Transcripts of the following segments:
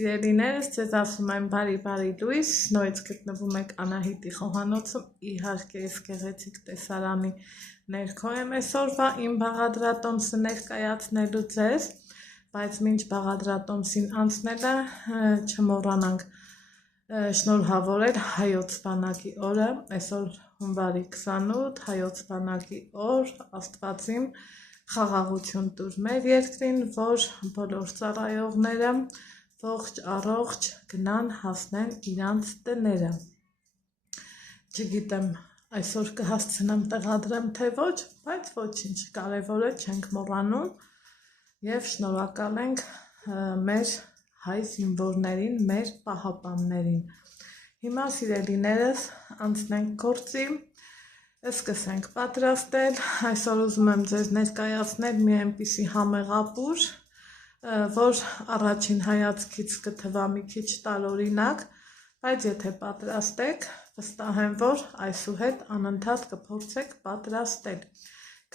Սիրելիներս, ձեզ ասում եմ բարի լույս, նորից գտնվում եք Անահիտի խոհանոցում, իհարկե ես գեղեցիկ տեսարանի ներքո եմ այսօրվա իմ բաղադրատոմսը ներկայացնելու ձեզ, բայց մինչ բաղադրատոմսին անցնելը չմոռանանք շնորհավորել Հայոց բանակի օրը, այսօր հունվարի 28, Հայոց բանակի օր, Աստվածին խաղաղություն տուր մեր երկրին, որ բոլոր ծառայողները ողջ առողջ գնան հասնեն իրանց տները։ Չգիտեմ այսօր կհասցնեմ տեղադրեմ թե ոչ, բայց ոչինչ, կարևորը չենք մոռանում եւ շնորհակալ ենք մեր հայ զինվորներին, մեր պահապաններին։ Հիմա սիրելիներս անցնենք գործի, սկսենք պատրաստել, այսօր ուզում եմ ձեզ ներկայացնել մի այնպիսի համեղ ապուր, որ առաջին հայացքից կթվա մի քիչ տարօրինակ, բայց եթե պատրաստեք, վստահ եմ, որ այսուհետ անընդհատ կփորձեք պատրաստել,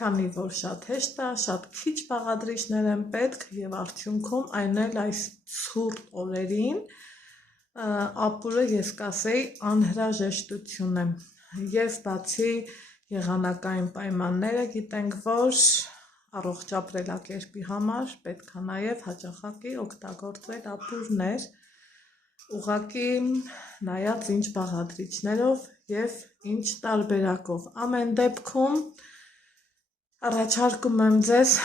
քանի որ շատ հեշտ է, շատ քիչ բաղադրիչներ են պետք եւ արդյունքում այն էլ այս ցուրտ օրերին ապուրը ես կասեի անհրաժեշտություն է եւ բացի եղանակային պայմանները գիտենք, որ առողջ ապրելակերպի համար պետք է նաև հաճախակի օգտագործել ապուրներ, ուղղակի նայած ինչ բաղադրիչներով եւ ինչ տարբերակով։ Ամեն դեպքում առաջարկում եմ ձեզ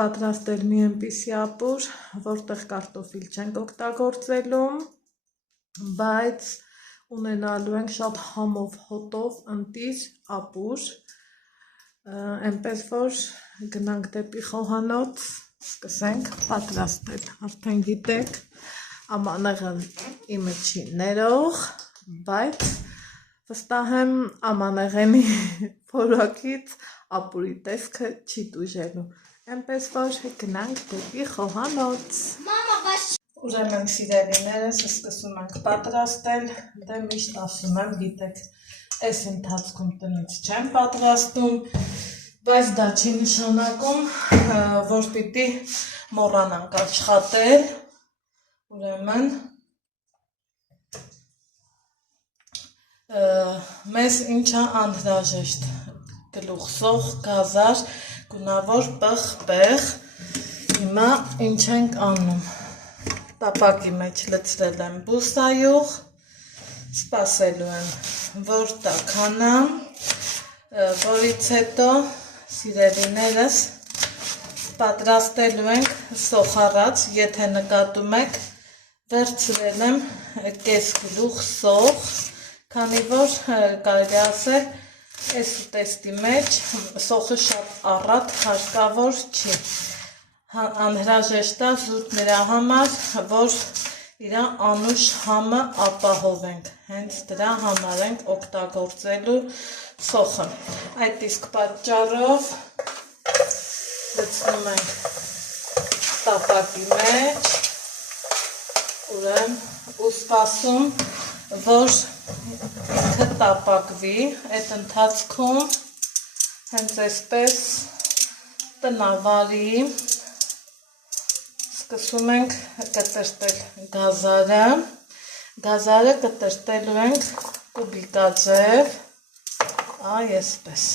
պատրաստել մի այնպիսի ապուր, որտեղ կարտոֆիլ չենք օգտագործելու, բայց ունենալու ենք շատ համով հոտով ընտիր ապուր, այնպես որ գնանք դեպի խոհանոց, սկսենք պատրաստել, արդեն գիտեք, ամանեղն իմը չի ներող, բայց վստահ եմ ամանեղենի փորակից ապուրի տեսքը չի տուժելու, այնպես որ գնանք դեպի խոհանոց։ Ուրեմն սիրելիներս սկսում ենք պատրաստել, դե միշտ ասում եմ, գիտեք, այս ընթացքում տնից չեմ պատրաստում, բայց դա չի նշանակում, որ պիտի մոռանանք աշխատել, ուրեմն մեզ ինչա անհրաժեշտ, գլուխսող, գազար, գունավոր պղպեղ, հիմա ինչ ենք անում, տապակի մեջ լցրել եմ բուսայուղ, սպասելու եմ, որ տաքանա, որից հետո սիրելիներս պատրաստելու ենք սոխառած, եթե նկատում եք, վերցրել եմ կես գլուխ սոխ, քանի որ կարելի ասել, այս ուտեստի մեջ սոխը շատ առատ հարկավոր չի, անհրաժեշտ է զուտ նրա համար, որ իր անուշ համը ապահովենք, հենց դրա համար ենք օգտագործելու սոխը, այդ իսկ պատճառով լցնում ենք տապակի մեջ, ու սպասում, որ ինքը տապակվի, այդ ընթացքում հենց այսպես տնավարի սկսում ենք կտրտել գազարը կտրտելու ենք կուբիկաձև, այսպես,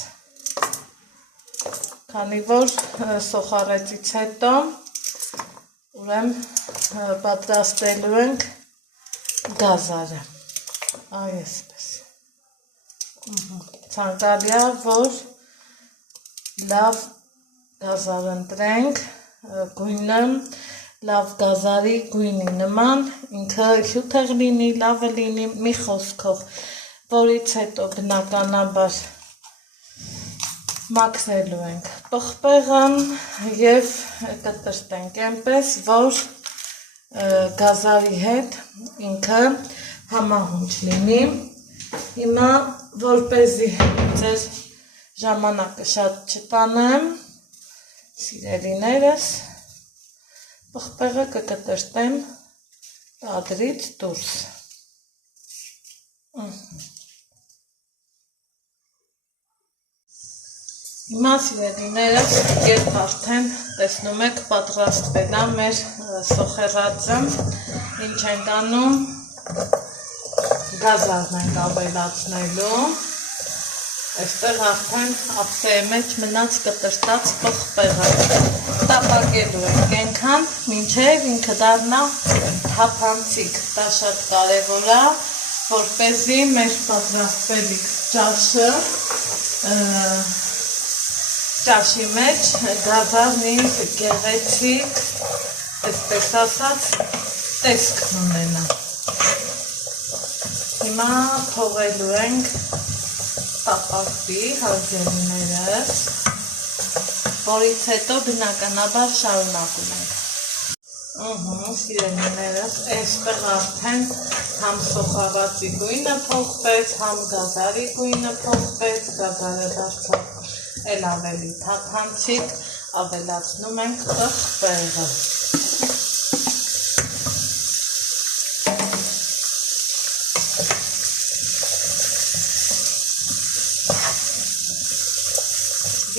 քանի որ սոխառեցից հետո ուրեմն պատրաստելու ենք գազարը, այսպես, ցանկալի է, որ լավ գազար ընտրենք, գույնը լավ գազարի գույնի նման, ինքը հյութեղ լինի, լավը լինի, մի խոսքով, որից հետո բնականաբար մաքրելու ենք պղպեղը և կտրտենք այնպես, որ գազարի հետ ինքը համահունչ լինի, հիմա որպեսզի ձեր ժամանակը շատ չտանեմ, սիրելիներս, պղպեղը կկտրտեմ տադրից դուրս։ Հիմա սիրելիներս, երբ արդեն տեսնում եք պատրաստվել է մեր սոխեռածը, Ինչ ենք անում, գազարն ենք ավելացնելու, այստեղ արդեն ափսեի մեջ մնաց կտրտած պղպեղը, տապակելու ենք ենքան, մինչև ինքը դառնա թափանցիկ, դա շատ կարևոր է, որպեսզի մեր պատրաստվելիք ճաշի մեջ գազարն իր գեղեցիկ, այսպես ասած, տեսքն ունենա։ Հիմա թողելու ենք տապակվի հարգելիներս, որից հետո բնականաբար շարունակում ենք։ Սիրելիներս, այստեղ արդեն համ սոխառացի գույնը փոխվեց, համ գազարի գույնը փոխվեց, գազարը դարձավ էլ ավելի թափանցիկ, ավելացնում ենք պղպեղը։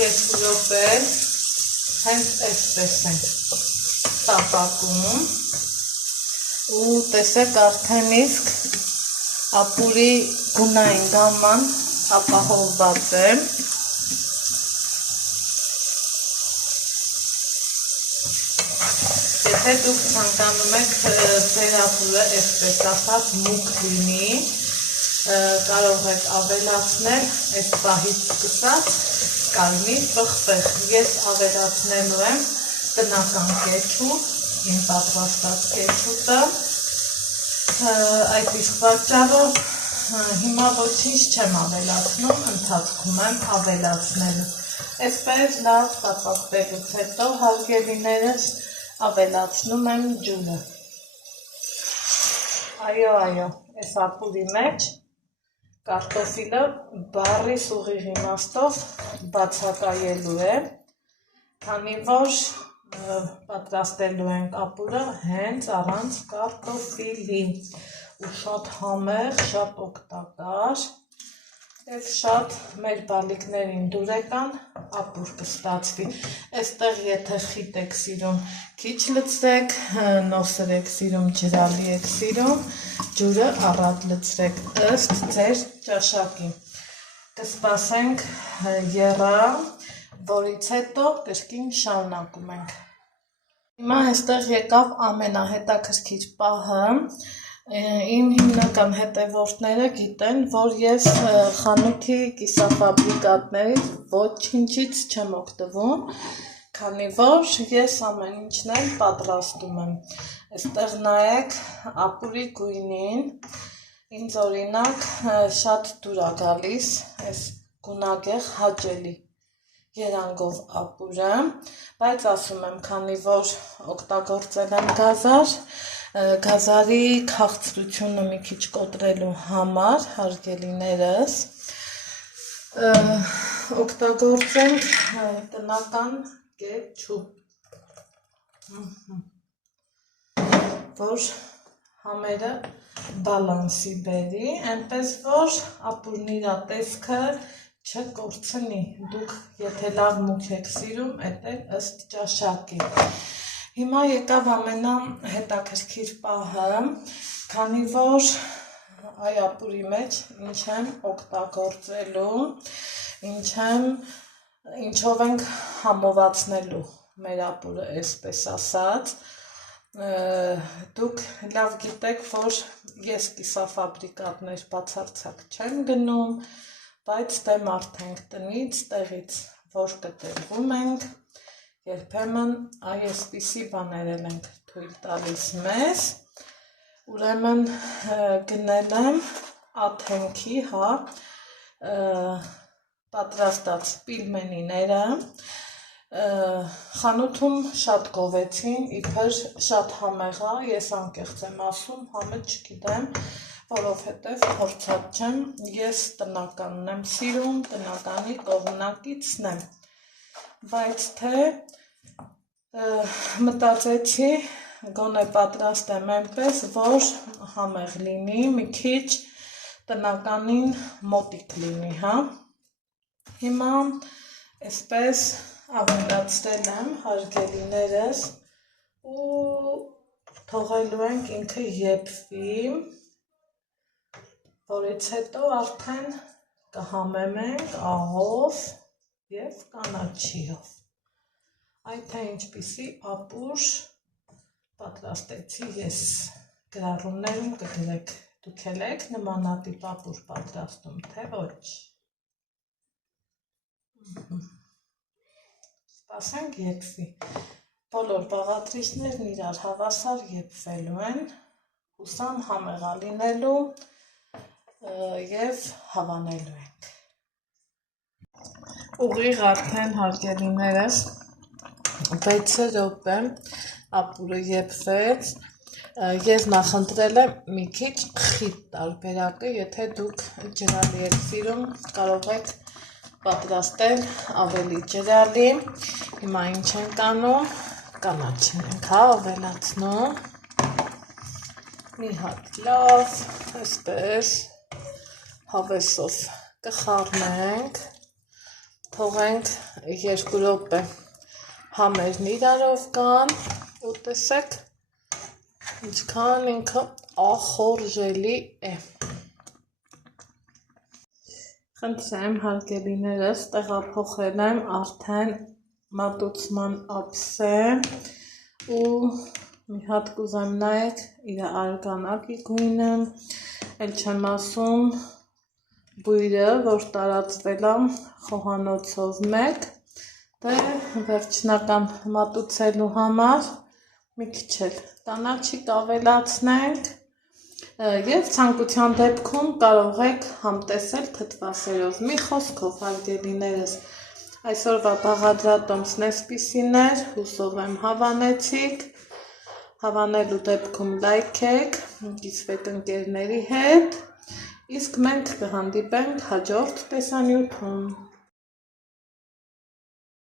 Երկու րոպե հենց այսպես ենք տապակում ու տեսեք արդեն իսկ ապուրի գունային գամման ապահովված է։ Եթե դուք ցանկանում եք ձեր ապուրը այսպես ասած մուգ լինի, կարող եք ավելացնել այս պահից սկսած կալմի պղպեղ։ Ես ավելացնելու եմ տնական կեչուպ, իմ պատրաստած կեչուպը, այդ իսկ պատճառով հիմա ոչինչ չեմ ավելացնում, ընթացքում եմ ավելացնելու։ Այսպես լավ տապակվելուց հետո հարգելիներս ավելացնում եմ ջուրը։ Այո, այս ապուրի մեջ կարտոֆիլը բառի ուղիղ իմաստով բացակայելու է, քանի որ պատրաստելու ենք ապուրը հենց առանց կարտոֆիլի ու շատ համեղ, շատ օգտակար և շատ մեր բալիկներին դուրեկան ապուր կստացվի։ Այստեղ եթե խիտ եք սիրում քիչ լցրեք, նոսր եք սիրում, ջրալի եք սիրում, ջուրը առատ լցրեք ըստ ձեր ճաշակի։ Կսպասենք եռա, որից հետո կրկին շարունակում ենք։ Հիմա այստեղ եկավ ամենահետաքրքիր պահը։ Իմ հիմնական հետևորդները գիտեն, որ ես խանութի կիսաֆաբրիկատներից ոչինչից չեմ օգտվում, քանի որ ես ամեն ինչն էլ պատրաստում եմ։ Այստեղ նայեք ապուրի գույնին, ինձ օրինակ շատ դուր է գալիս այս գունագեղ հաճելի երանգով ապուրը, բայց ասում եմ, քանի որ օգտագործել եմ գազար, գազարի քաղցրությունը մի քիչ կոտրելու համար, հարգելիներս, օգտագործենք տնական կեչուպ, որ համերը բալանսի բերի, այնպես որ ապուրն իր տեսքը չկորցնի, դուք եթե լավ մուգ եք սիրում, էդ էլ ըստ ճաշակի։ Հիմա եկավ ամենահետաքրքիր պահը, քանի որ այ ապուրի մեջ ինչ եմ օգտագործելու, ինչով ենք համովացնելու մեր ապուրը, այսպես ասած, դուք լավ գիտեք, որ ես կիսաֆաբրիկատներ բացարձակ չեմ գնում, բայց դե մարդ ենք տնից, տեղից որ կտրվում ենք, երբեմն այսպիսի բաներ ենք թույլ տալիս մեզ, ուրեմն գնել եմ աթենքի, պատրաստած պիլմենիները, խանութում շատ գովեցին, իբր շատ համեղ է, ես անկեղծ եմ ասում, համը չգիտեմ, որովհետև փորձած չեմ, ես տնականն եմ սիրում, տնականի կողմնակիցն եմ, բայց թե մտածեցի գոնե պատրաստեմ այնպես, որ համեղ լինի, մի քիչ տնականին մոտիկ լինի, Հիմա այսպես ավելացրել եմ հարգելիներս ու թողելու ենք ինքը եփվի, որից հետո արդեն կհամեմենք աղով և կանաչիով։ Այդ թե ինչպիսի ապուր պատրաստեցի ես, գրառումներում կգրեք, դուք էլ եք նմանատիպ ապուր պատրաստում, թե ոչ։ Սպասենք եփվի։ Բոլոր բաղադրիչներն իրար հավասար եփվելու են, հուսամ համեղա լինելու և հավանելու ենք։ Ուղիղ արդեն հարգելիներս 6 րոպե ապուրը եփվեց, ես նախընտրել եմ մի քիչ խիտ տարբերակը, եթե դուք ջրալի եք սիրում, կարող եք պատրաստել ավելի ջրալի։ Հիմա ինչ ենք անում, կանաչին ենք ավելացնում, մի հատ լավ, այսպես հավեսով կխառնենք, թողենք 2 րոպե համերն իրարով կան ու տեսեք ինչքան ինքը ախորժելի է։ Խնդրեմ հարգելիներս, տեղափոխել եմ արդեն մատուցման ափսե ու մի հատ կուզեմ նայեք իր արգանակի գույնը, էլ չեմ ասում բույրը, որ տարածվել է խոհանոցով մեկ, դե վերջնական մատուցելու համար մի քիչ էլ կանաչիկ ավելացնենք և ցանկության դեպքում կարող եք համտեսել թթվասերով։ Մի խոսքով հարգելիներս, այսօրվա բաղադրատոմսն էսպիսին էր, հուսով եմ հավանեցիք, հավանելու դեպքում լայքեք, կիսվեք ընկերների հետ, իսկ մենք կհանդիպենք հաջորդ տեսանյութում։